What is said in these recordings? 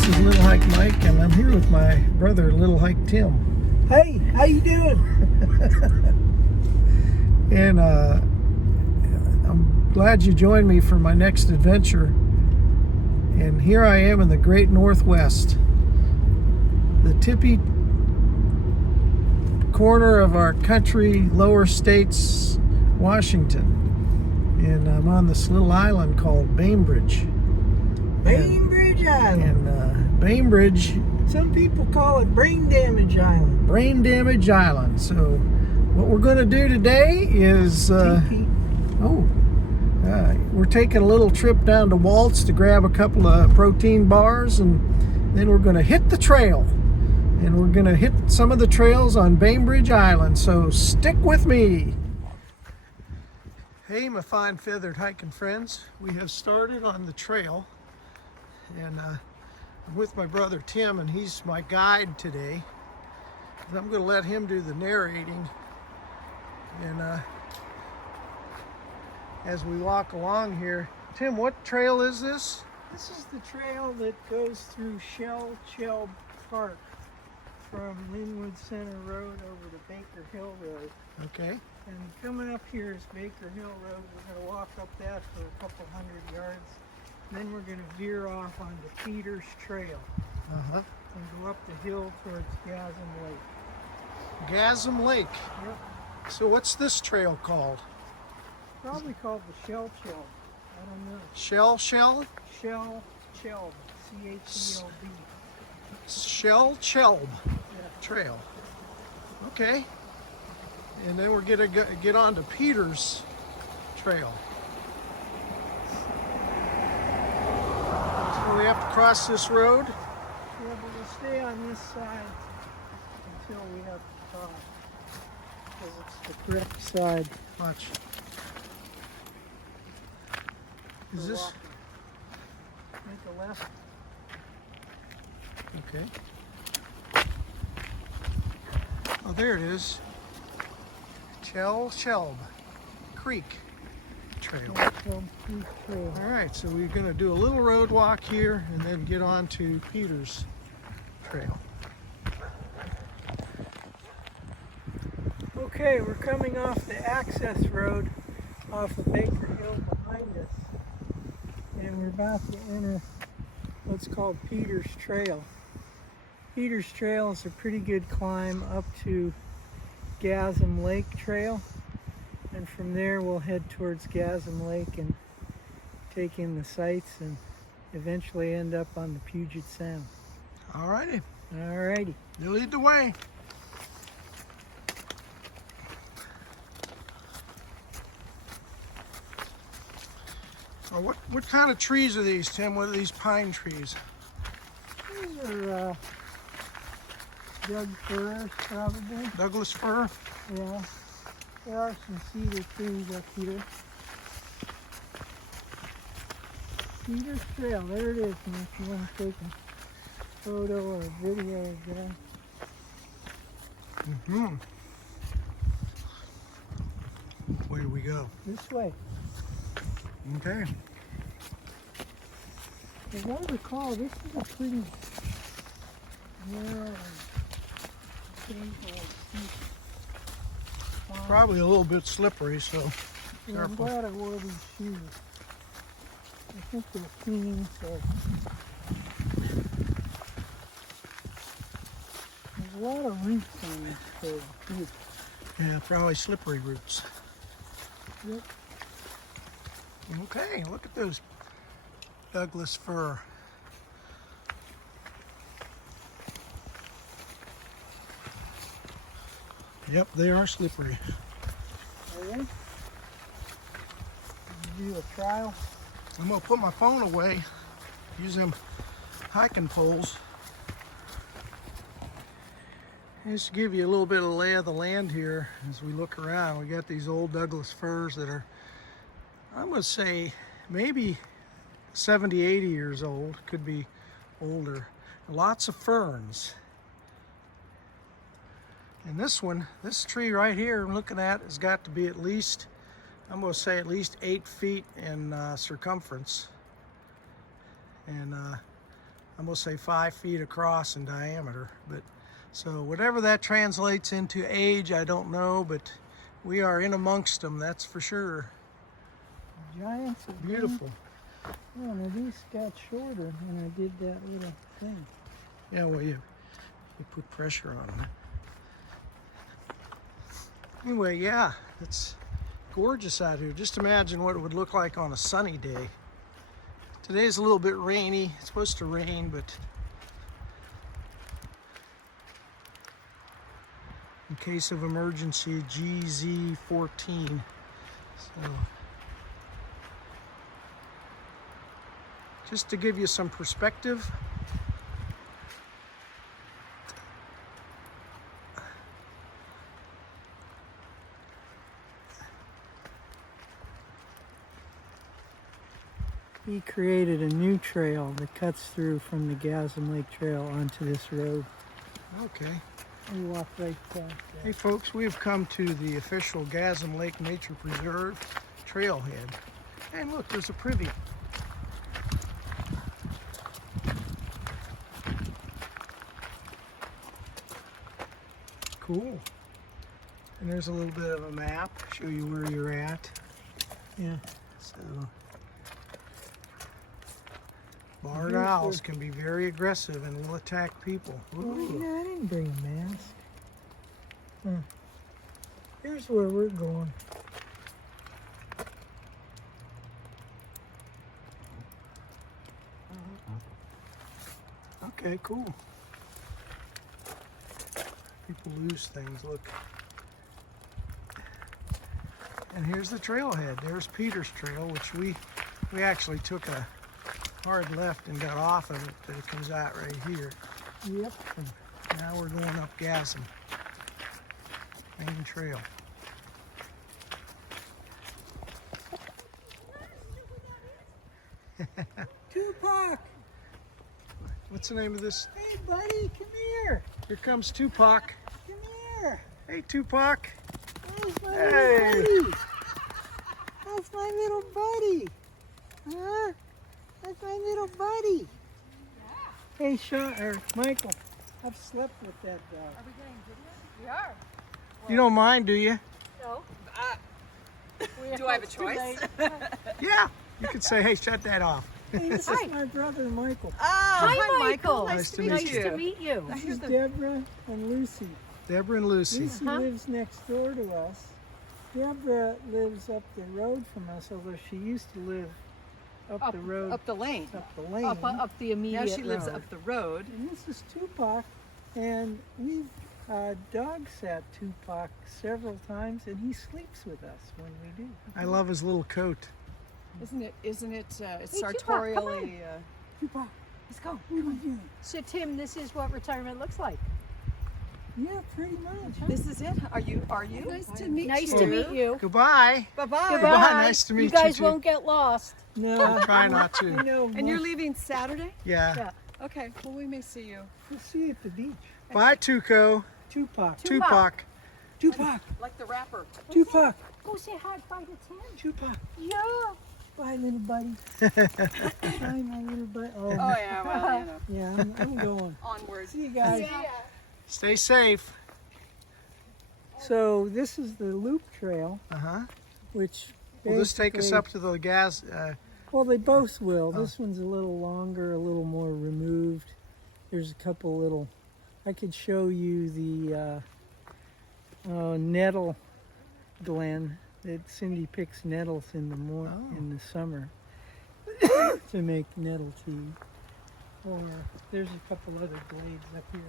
This is Little Hike Mike, and I'm here with my brother, Little Hike Tim. Hey, how you doing? And I'm glad you joined me for my next adventure. And here I am in the great Northwest, the tippy corner of our country, lower states, Washington. And I'm on this little island called Bainbridge. Bainbridge Island. And Bainbridge, Some people call it Brain Damage Island. Brain Damage Island. So what we're going to do today is we're taking a little trip down to Walt's to grab a couple of protein bars, and then we're going to hit the trail, and we're going to hit some of the trails on Bainbridge Island. So stick with me. Hey, my fine feathered hiking friends, we have started on the trail, and I'm with my brother Tim, and he's my guide today. And I'm going to let him do the narrating, and as we walk along here. Tim, what trail is this? This is the trail that goes through Shell Park from Linwood Center Road over to Baker Hill Road. Okay. And coming up here is Baker Hill Road. We're going to walk up that for a couple hundred yards. Then we're going to veer off onto Peters Trail and go up the hill towards Gazzum Lake. Gazzum Lake. Yep. So what's this trail called? Probably called the Shell. I don't know. Shell? Shell, C-H-E-L-B. Shell Trail. Okay. And then we're going to get on to Peters Trail. So we have to cross this road. Yeah, but we'll stay on this side until we have to cross, because it's the correct side. Watch. Is this? Make a left. Okay. Oh, there it is. Shelb Creek Trail. All right, so we're going to do a little road walk here and then get on to Peters Trail. Okay, we're coming off the access road off of Baker Hill behind us, and we're about to enter what's called Peters Trail. Peters Trail is a pretty good climb up to Gazzum Lake Trail, and from there we'll head towards Gazzum Lake and take in the sights and eventually end up on the Puget Sound. All righty. Alrighty. You lead the way. Oh, what kind of trees are these, Tim? What are these pine trees? These are Doug firs, probably. Douglas Fir? Yeah. There are some cedar trees up here. Peters Trail, there it is, and if you want to take a photo or a video of that. Where do we go? This way. Okay. As I recall, this is a pretty narrow and steep climb. Probably a little bit slippery, so Yeah, I'm careful. glad I wore these shoes. I think they're clean, so there's a lot of roots on this trail too. Yeah, probably slippery roots. Yep. Okay, look at those Douglas Fir. Yep, they are slippery. Okay. Do a trial. I'm gonna put my phone away, use them hiking poles. Just to give you a little bit of lay of the land here as we look around. We got these old Douglas firs that are, I'm gonna say, maybe 70, 80 years old, could be older. Lots of ferns. And this one, this tree right here I'm looking at has got to be at least, I'm going to say at least 8 feet in circumference. And I'm gonna say 5 feet across in diameter. But so whatever that translates into age, I don't know, but we are in amongst them, that's for sure. Giants of Beautiful. Oh, now these got shorter when I did that little thing. Yeah, well, you put pressure on them. Anyway, yeah, it's gorgeous out here. Just imagine what it would look like on a sunny day. Today's a little bit rainy. It's supposed to rain, but in case of emergency, GZ14. So, just to give you some perspective, He created a new trail that cuts through from the Gazzum Lake Trail onto this road. okay. We walk right past Hey that. folks, we have come to the official Gazzum Lake Nature Preserve trailhead. And look, there's a privy. Cool. And there's a little bit of a map, show you where you're at. Yeah. So, barred Here's owls can be very aggressive and will attack people. Oh, Ooh. yeah, I didn't bring a mask. Here's where we're going. Okay, cool. People lose things, look. And here's the trailhead. There's Peter's Trail, which we actually took a hard left and got off of it, but it comes out right here. Yep. Now we're going up Gazzum. Main trail. Tupac! What's the name of this? Hey, buddy, come here. Here comes Tupac. Come here. Hey, Tupac. How's my Hey. little buddy? How's my little buddy? Huh? That's my little buddy. Hey, Sean, or Michael, I've slept with that dog. Are we getting video? We are. You don't mind, do you? No. Do I have a choice? Yeah. You could say, hey, shut that off. Hey, this Hi. is my brother, Michael. Hi, Michael. Nice to Nice meet Nice to you. meet you. This is Deborah and Lucy. Deborah and Lucy. Lucy Uh-huh. lives next door to us. Deborah lives up the road from us, although she used to live up the road, Up the lane. up the lane. Up the immediate Now she lives road. up the road. And this is Tupac, and we've dog sat Tupac several times, and he sleeps with us when we do. I love his little coat. Isn't it? It's Tupac, come sartorially. Tupac, Let's go. what are you doing? So Tim, this is what retirement looks like. Yeah, pretty much. This is it. Are you? Nice to meet Nice you. to meet you. Goodbye. Bye-bye. Goodbye. Nice to meet You guys you, too. won't get lost. No, Try not I to. know. And you're leaving Saturday? Yeah. Yeah. Okay. Well, we may see you. We'll see you at the beach. Bye, Tuco. Tupac. Tupac. Tupac. Like the rapper. Tupac. Go say hi, bye to Tim. Tupac. Yeah. Bye, little buddy. Bye, my little buddy. Oh yeah. Well, you know. Yeah, I'm going. Onward. See you guys. Stay safe. So this is the loop trail, Uh-huh. which Will this take us basically- up to the gas? Well, they both will. This one's a little longer, a little more removed. There's a couple little. I could show you the nettle glen that Cindy picks nettles in the in the summer to make nettle tea. Or there's a couple other glades up here.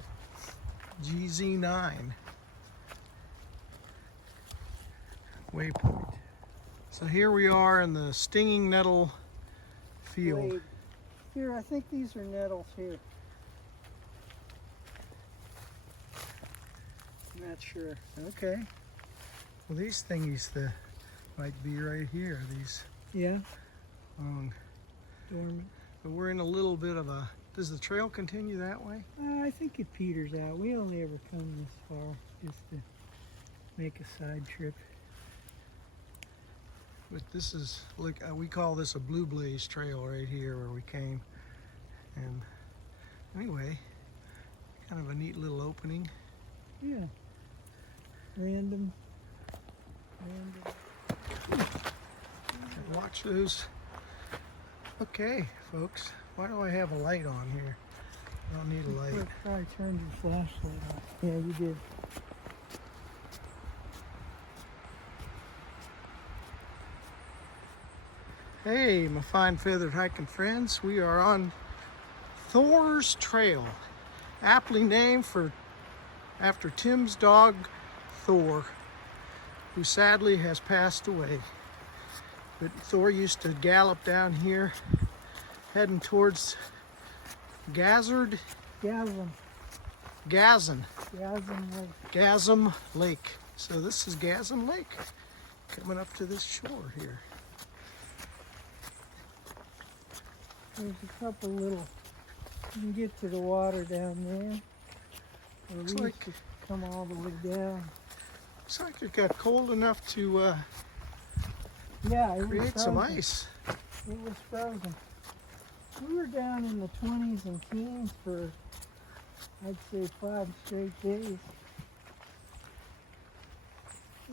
GZ9 waypoint. So here we are in the stinging nettle field. Glade. Here, I think these are nettles here. I'm not sure. Okay. Well, these thingies might be right here. These Yeah, long. dormant. But we're in a little bit of a. Does the trail continue that way? I think it peters out. We only ever come this far just to make a side trip. But this is like we call this a blue blaze trail right here where we came, and Anyway, kind of a neat little opening. Yeah. Random. Watch those. Okay, folks. Why do I have a light on here? I don't need a light. Probably turned your flashlight off. Yeah, you did. Hey, my fine feathered hiking friends. We are on Thor's Trail, aptly named after Tim's dog, Thor, who sadly has passed away. But Thor used to gallop down here, heading towards Gazzum. Gazzum Lake. Gazzum Lake. So this is Gazzum Lake, coming up to this shore here. There's a couple little, you can get to the water down there. Or Looks at least like- just come all the way down. Looks like it got cold enough to Yeah, it was create some frozen. ice. It was frozen. We were down in the 20s and teens for, I'd say, 5 straight days.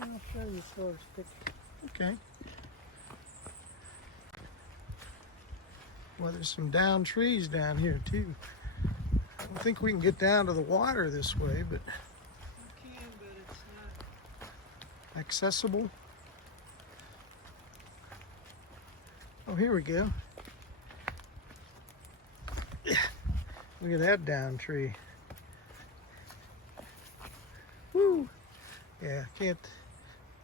I'll show you Thor's picture. Okay. Well, there's some down trees down here too. I don't think we can get down to the water this way, but You can, but it's not. accessible. Oh, here we go. Look at that down tree. Woo! Yeah, can't.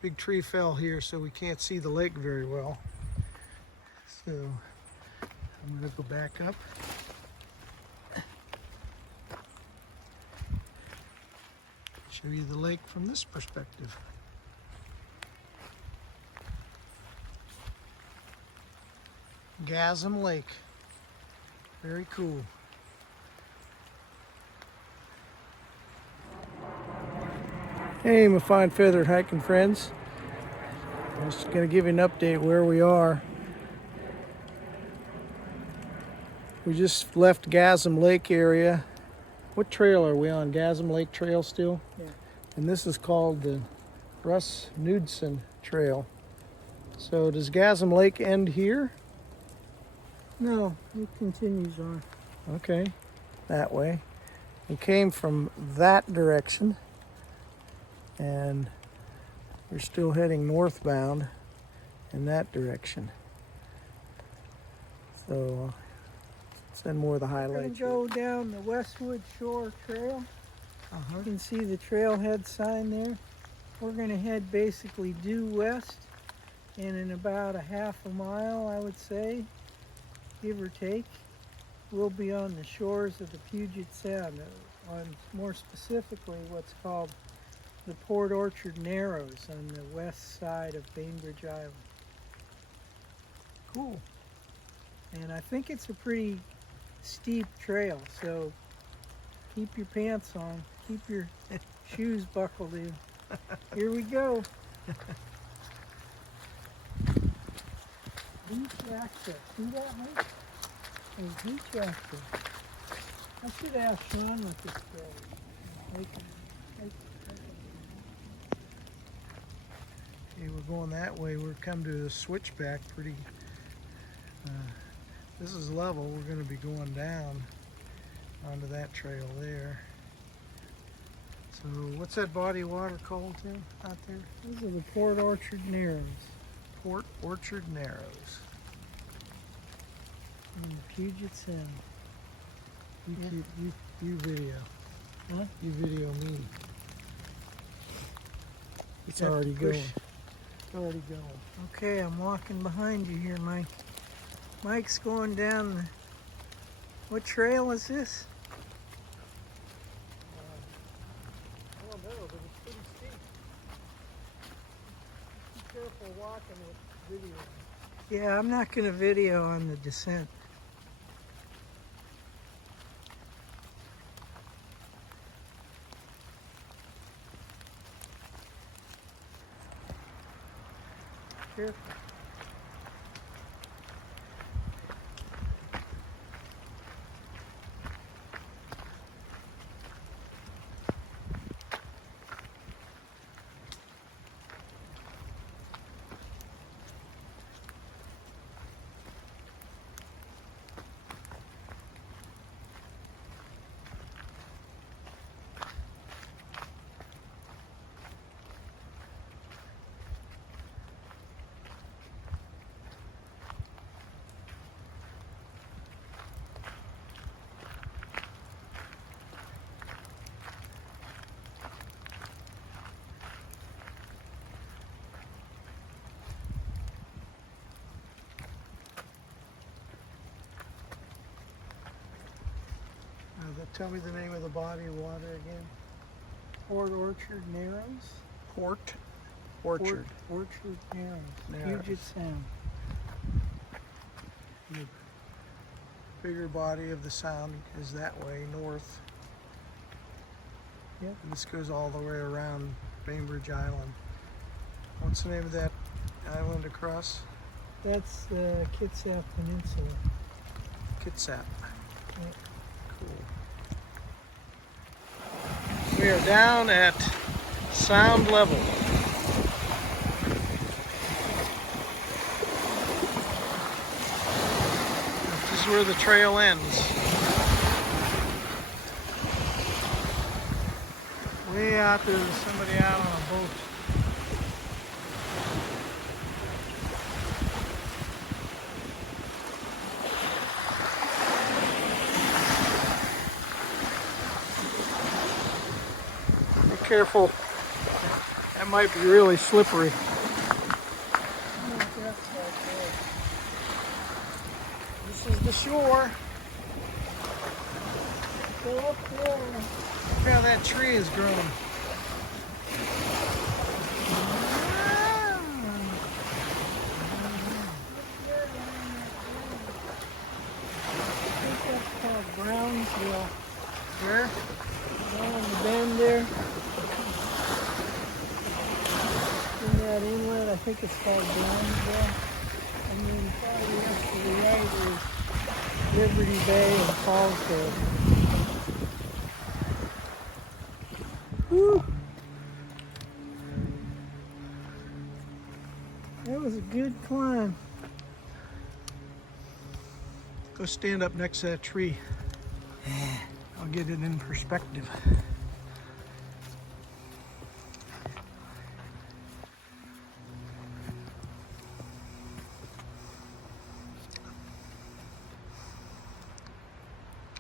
Big tree fell here, so we can't see the lake very well. So I'm gonna go back up. Show you the lake from this perspective. Gazzum Lake. Very cool. Hey, my fine feathered hiking friends. I'm just going to give you an update where we are. We just left Gazzum Lake area. What trail are we on? Gazzum Lake Trail still? Yeah. And this is called the Russ Knudsen Trail. So does Gazzum Lake end here? No, it continues on. Okay, that way. We came from that direction and we're still heading northbound in that direction. So send more of the We're going highlights. to go down the Westwood Shore Trail. Uh-huh. You can see the trailhead sign there. We're going to head basically due west, and in about a half a mile, I would say, give or take, we'll be on the shores of the Puget Sound, on more specifically what's called the Port Orchard Narrows on the west side of Bainbridge Island. Cool. And I think it's a pretty steep trail, so keep your pants on, keep your shoes buckled in. Here we go. Beach access. See that, Mike? There's beach access. I should ask Sean what this is. Okay, we're going that way. We're come to the switchback pretty. This is level. We're going to be going down onto that trail there. So what's that body of water called, Tim, out there? These are the Port Orchard Narrows. Port Orchard Narrows. In the Puget Sound. You video. Huh? You video me. It's Have to already push. going. It's already going. Okay, I'm walking behind you here, Mike. Mike's going down the... What trail is this? I don't know, but it's pretty steep. Be careful walking with video. Yeah, I'm not going to video on the descent. Careful. Tell me the name of the body of water again. Port Orchard Narrows. Port Orchard. Orchard Narrows. Narrows. Puget Sound. The bigger body of the sound is that way, north. Yep. And this goes all the way around Bainbridge Island. What's the name of that island across? That's the Kitsap Peninsula. Kitsap. Yep. Cool. We are down at sound level. This is where the trail ends. Way out there, there's somebody out on a boat. Be careful. That might be really slippery. This is the shore. Go up there. Look how that tree has grown. I think that's called Brownsville. Where? Down the bend there. In that inlet, I think it's called Brownsville. And then probably up to the right is Liberty Bay and Fallsville. Woo! That was a good climb. Go stand up next to that tree. I'll get it in perspective.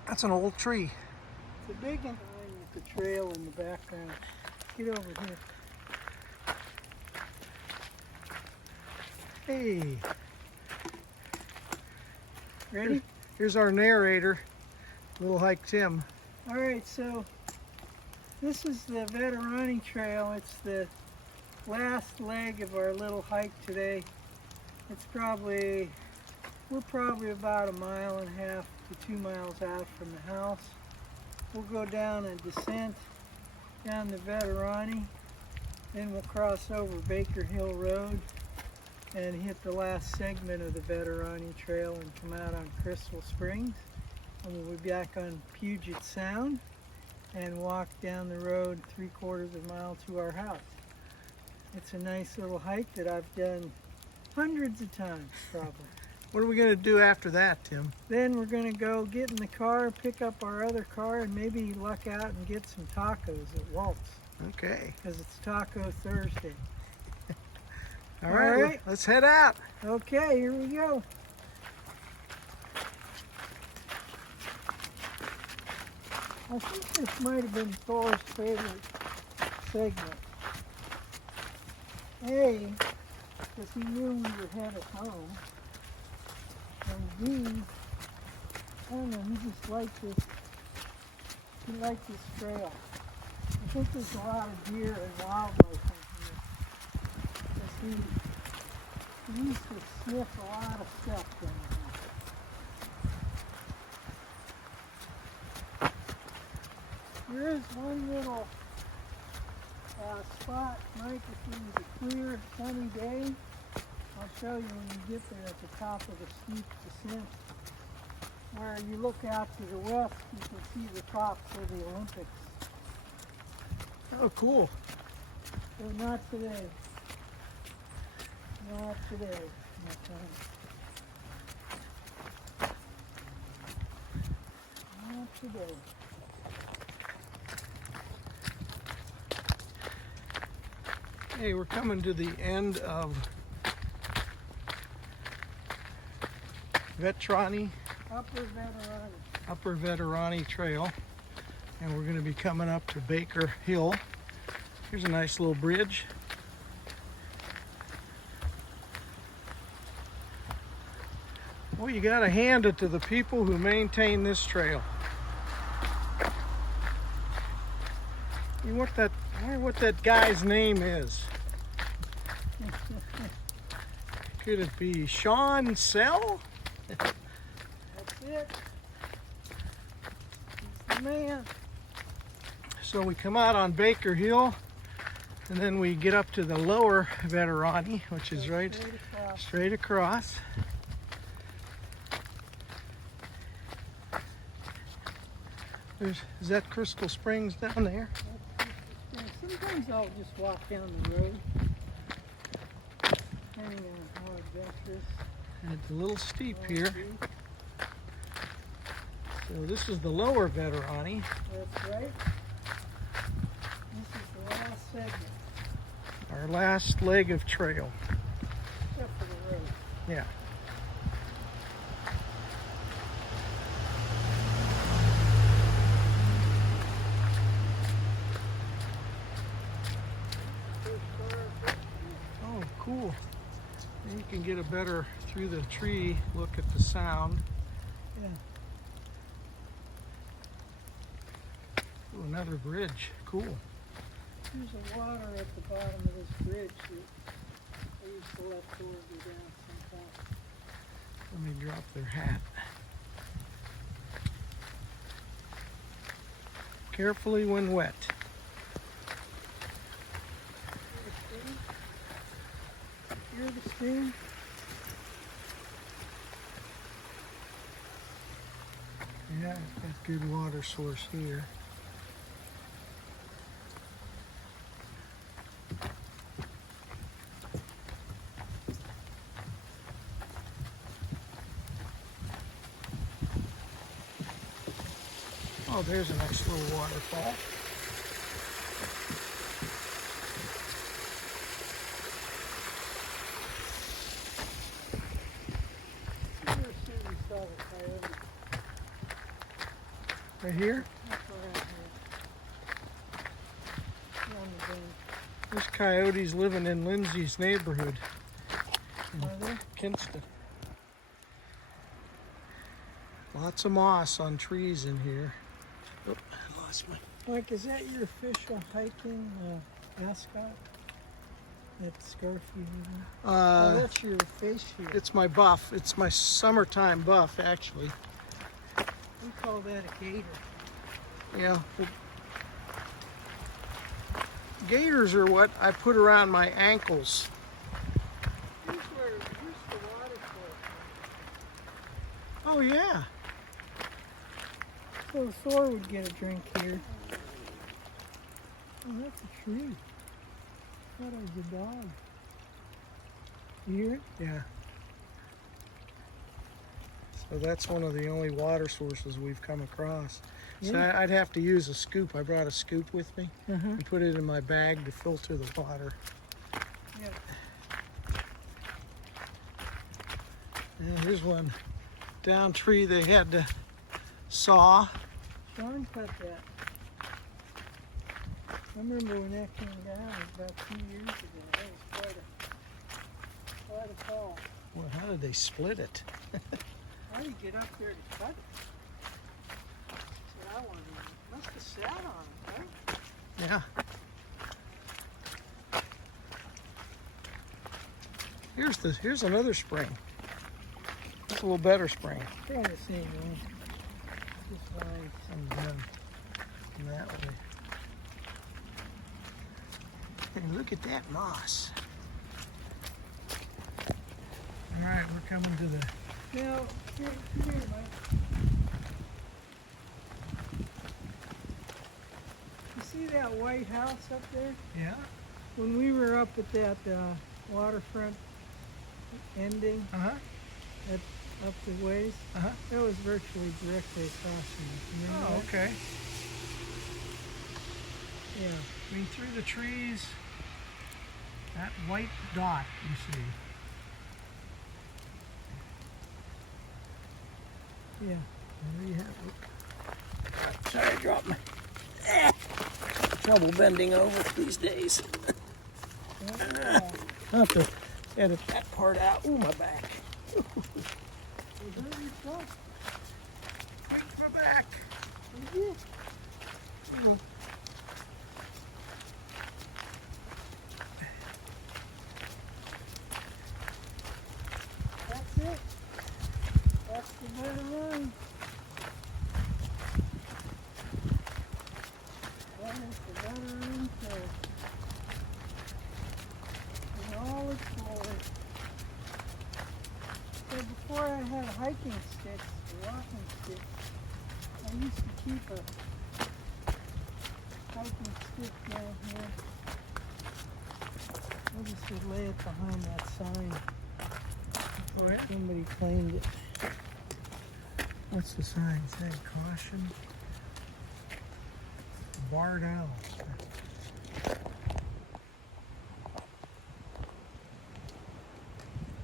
That's an old tree. It's a big one with the trail in the background. Get over here. Hey, Ready? here's our narrator, Little Hike Tim. All right, so this is the Veterani Trail. It's the last leg of our little hike today. We're probably about 1.5 miles to 2 miles out from the house. We'll go down a descent down the Veterani, then we'll cross over Baker Hill Road and hit the last segment of the Veterani Trail and come out on Crystal Springs. And we'll be back on Puget Sound and walk down the road 3/4 of a mile to our house. It's a nice little hike that I've done hundreds of times probably. What are we going to do after that, Tim? Then we're going to go get in the car, pick up our other car, and maybe luck out and get some tacos at Walt's Okay. because it's Taco Thursday. All right, right. let's head out. Okay, here we go. I think this might have been Thor's favorite segment. A, because he knew we were headed home. And B, I don't know, he just liked this trail. I think there's a lot of deer and wildlife in here. 'Cause he used to sniff a lot of stuff down here. There is one little spot, Mike, if it was a clear, sunny day. I'll show you when you get there at the top of the steep descent. Where you look out to the west, you can see the tops of the Olympics. Oh, cool. So not today. Not today, my friend. Not today. Hey, we're coming to the end of Veterani, Upper Veterani Trail, and we're going to be coming up to Baker Hill. Here's a nice little bridge. Well, you got to hand it to the people who maintain this trail. I wonder what that guy's name is. Could it be Sean Sell? That's it. He's the man. So we come out on Baker Hill, and then we get up to the lower Veterani, which is right Straight across. straight across. Is that Crystal Springs down there? Yeah, sometimes I'll just walk down the road, depending on how adventurous. It's a little steep I'll here. be. So this is the lower Veterani. That's right. This is the last segment, Our last leg of trail. except for the road. Yeah. Oh, cool. And you can get a better through the tree look at the sound. Yeah. Ooh, another bridge. Cool. There's a water at the bottom of this bridge that I used to let doors go down sometimes. Let me drop their hat. Carefully when wet. Hear the stream? Yeah, it's got good water source here. Oh, there's a nice little waterfall. I've never seen you saw the coyote. Right here. That's around here. On the bend. This coyote's living in Lindsay's neighborhood, Are there? Kinston. Lots of moss on trees in here. Oh, I lost my... Mike, is that your official hiking mascot? That scarf you have? Oh, that's your face shield. It's my buff. It's my summertime buff, actually. We call that a gator. Yeah. Gaiters are what I put around my ankles. Here's the water source. Oh, yeah. So Thor would get a drink here. Oh, that's a tree. That was a dog. You hear it? Yeah. So that's one of the only water sources we've come across. So Yeah. I'd have to use a scoop. I brought a scoop with me Uh-huh. and put it in my bag to filter the water. Yeah. And here's one down tree they had to saw. Sean cut that. I remember when that came down, it was about 2 years ago. That was quite a fall. Well, how did they split it? How do you get up there to cut it? That's what I wanted to know. Must have sat on it, right? Yeah. Here's another spring. It's a little better spring. They're on the same one. Just lines. And then that way. And look at that moss. All right, we're coming to the... Now, here, Mike. You see that white house up there? Yeah? When we were up at that waterfront ending Uh-huh. up the ways, Uh-huh. that was virtually directly across from us. Remember Oh, that? okay. Yeah. I mean, through the trees, that white dot you see. Yeah. There you have it. Sorry, I dropped my... Trouble bending over these days. Yeah. I'll have to edit that part out. Ooh, my back. You hurt yourself? Break my back. Did you? That is the veteran trail. In all its glory. So before I had hiking sticks, walking sticks, I used to keep a hiking stick down here. I'll just lay it behind that sign. Oh, yeah? Somebody claimed it. What's the sign say? Caution. Barred owl.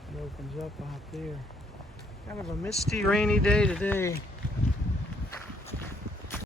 It opens up out there. Kind of a misty, rainy day today.